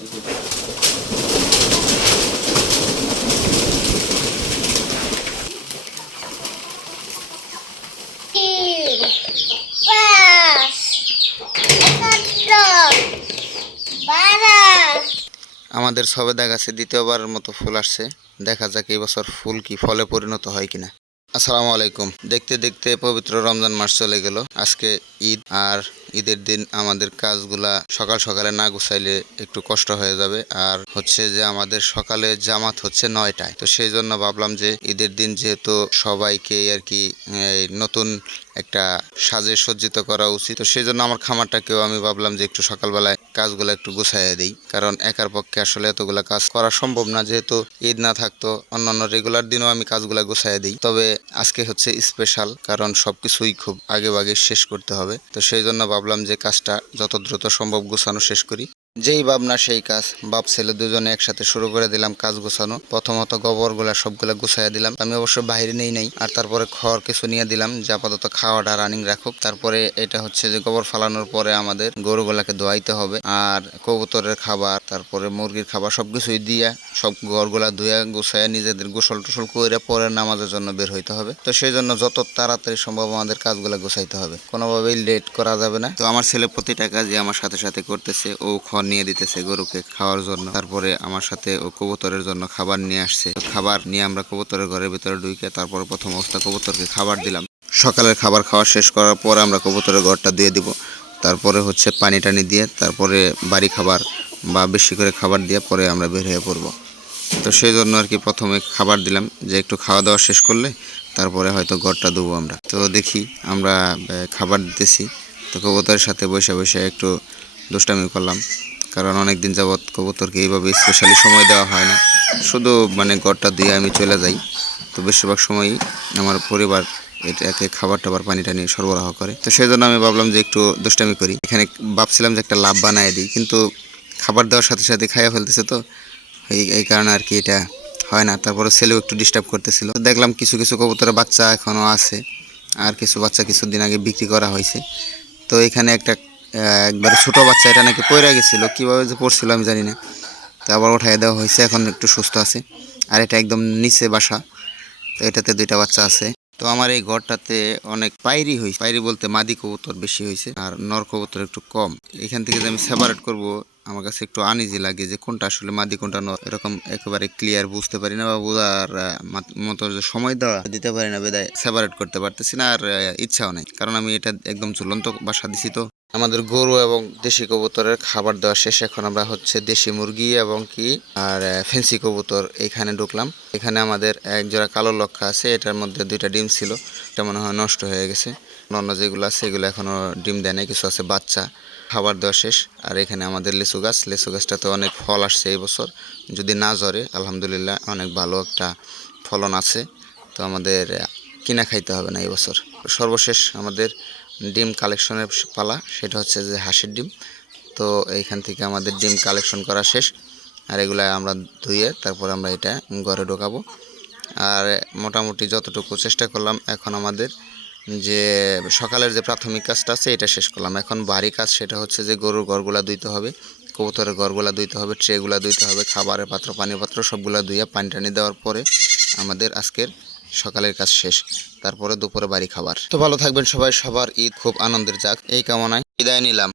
আমাদের সবেদা গাছে দ্বিতীয়বারের মতো ফুল আসছে। দেখা যাক এই বছর ফুল কি ফলে পরিণত হয় কিনা। আসসালামু আলাইকুম। দেখতে দেখতে পবিত্র রমজান মাস চলে গেল। আজকে ঈদ, আর ঈদের দিন আমাদের কাজগুলা সকাল সকালে না গুছাইলে একটু কষ্ট হয়ে যাবে। আর হচ্ছে যে আমাদের সকালে জামাত হচ্ছে 9টায়, তো সেই জন্য ভাবলাম যে ঈদের দিন যেহেতু সবাইকে আর কি নতুন একটা সাজে সজ্জিত করা উচিত, তো সেই জন্য আমার খামারটাকেও আমি ভাবলাম যে একটু সকালবেলায় কাজগুলো একটু গুছাইয়া দিই, কারণ একার পক্ষে আসলে এতগুলা কাজ করা সম্ভব না। যেহেতু ঈদ না থাকতো অন্যান্য রেগুলার দিনও আমি কাজগুলা গুছাইয়া দিই, তবে আজকে হচ্ছে স্পেশাল, কারণ সবকিছুই খুব আগে ভাগে শেষ করতে হবে। তো সেই জন্য ভাবলাম যে কাজটা যত দ্রুত সম্ভব গোছানো শেষ করি। যেই ভাবনা সেই কাজ, বাপ ছেলে দুজনে একসাথে শুরু করে দিলাম কাজ গোছানো। প্রথমত গোবরগুলা সবগুলা গুছাইয়া দিলাম, আমি অবশ্য বাইরে নেই নাই। আর তারপরে খড় কিছু নিয়ে দিলাম যে আপাতত খাওয়াটা রানিং রাখুক। তারপরে এটা হচ্ছে যে গোবর ফালানোর পরে আমাদের গরুগুলাকে ধোয়াইতে হবে, আর কবুতরের খাবার, তারপরে মুরগির খাবার সবকিছুই দিয়া সব ঘরগুলা ধুয়া গুছাইয়া নিজেদের গোসল টোসল করে পরে নামাজের জন্য বের হইতে হবে। তো সেই জন্য যত তাড়াতাড়ি সম্ভব আমাদের কাজগুলো গুছাইতে হবে, কোনোভাবেই লেট করা যাবে না। তো আমার ছেলে প্রতিটা কাজই আমার সাথে সাথে করতেছে। ও খড় নিয়ে দিতেছে গরুকে খাওয়ার জন্য, তারপরে আমার সাথে ও কবুতরের জন্য খাবার নিয়ে আসছে। খাবার নিয়ে আমরা কবুতরের ঘরের ভিতরে ঢুকে তারপরে প্রথম অবস্থা কবুতরকে খাবার দিলাম। সকালের খাবার খাওয়া শেষ করার পরে আমরা কবুতরের ঘরটা দিয়ে দিব, তারপরে হচ্ছে পানি টানি দিয়ে তারপরে বাড়ি খাবার বা বেশি করে খাবার দিয়ে পরে আমরা বের হয়ে পড়বো। তো সেই জন্য আর কি প্রথমে খাবার দিলাম, যে একটু খাওয়া দাওয়া শেষ করলে তারপরে হয়তো ঘরটা দেবো আমরা। তো দেখি আমরা খাবার দিতেছি, তো কবুতরের সাথে বসে বসে একটু দুষ্টামি করলাম, কারণ অনেক দিন যাবৎ কবুতরকে এইভাবে স্পেশালি সময় দেওয়া হয় না, শুধু মানে ঘরটা দিয়ে আমি চলে যাই। তো বেশিরভাগ সময়ই আমার পরিবার এটাকে খাবার টাবার পানি টানি সরবরাহ করে। তো সেই জন্য আমি ভাবলাম যে একটু দুষ্টামি করি। এখানে ভাবছিলাম যে একটা লাভ বানায় দিই, কিন্তু খাবার দেওয়ার সাথে সাথে খাইয়া ফেলতেছে, তো এই কারণে আর কি এটা হয় না। তারপরে ছেলেও একটু ডিস্টার্ব করতেছিল। দেখলাম কিছু কিছু কবুতরের বাচ্চা এখনও আছে, আর কিছু বাচ্চা কিছুদিন আগে বিক্রি করা হয়েছে। তো এখানে একটা একবারে ছোটো বাচ্চা, এটা নাকি পড়ে গেছিলো, কীভাবে যে পড়ছিল আমি জানি না। তো আবার উঠাই দেওয়া হয়েছে, এখন একটু সুস্থ আছে। আর এটা একদম নিচে বাসা, তো এটাতে 2টা বাচ্চা আছে। তো আমার এই ঘরটাতে অনেক পায়রি হয়েছে, পায়রি বলতে মাদি কবুতর বেশি হয়েছে আর নর কবুতর একটু কম। এখান থেকে যে আমি সেপারেট করব, আমার কাছে একটু আনইজি লাগে যে কোনটা আসলে মাদি কোনটা নর, এরকম একেবারে ক্লিয়ার বুঝতে পারি না, বা বোঝার মতো যে সময় দেওয়া দিতে পারি না, বেদায় সেপারেট করতে পারতেছি না। আর ইচ্ছাও নেই, কারণ আমি এটা একদম ঝুলন্ত বাসা দিছি। তো আমাদের গরু এবং দেশি কবুতরের খাবার দেওয়া শেষ। এখন আমরা হচ্ছে দেশি মুরগি এবং কি আর ফেন্সি কবুতর এখানে ঢুকলাম। এখানে আমাদের এক জোড়া কালো লক্ষা আছে, এটার মধ্যে 2টা ডিম ছিল, এটা মনে হয় নষ্ট হয়ে গেছে। অন্য যেগুলো আছে এগুলো এখনও ডিম দেয় নাই, কিছু আছে বাচ্চা। খাবার দেওয়া শেষ। আর এখানে আমাদের লিচু গাছ, লিচু গাছটাতে অনেক ফল আসছে এই বছর, যদি না ঝরে আলহামদুলিল্লাহ অনেক ভালো একটা ফলন আছে। তো আমাদের কিনা খাইতে হবে না এই বছর। সর্বশেষ আমাদের ডিম কালেকশনের পালা, সেটা হচ্ছে যে হাঁসের ডিম। তো এইখান থেকে আমাদের ডিম কালেকশন করা শেষ, আর এগুলা আমরা ধুয়ে তারপর আমরা এটা ঘরে ঢোকাবো। আর মোটামুটি যতটুকু চেষ্টা করলাম, এখন আমাদের যে সকালের যে প্রাথমিক কাজটা আছে এটা শেষ করলাম। এখন ভারী কাজ, সেটা হচ্ছে যে গরুর ঘরগুলা ধুইতে হবে, কবুতরের ঘরগুলা ধুইতে হবে, ট্রেগুলা ধুইতে হবে, খাবারের পাত্র পানির পাত্র সবগুলা ধুইয়া পানি টানি দেওয়ার পরে আমাদের আজকের সকালের কাজ শেষ। তারপরে দুপুরে বাড়ি খাবার। তো ভালো থাকবেন সবাই, সবার ঈদ খুব আনন্দের যাক এই কামনায় বিদায় নিলাম।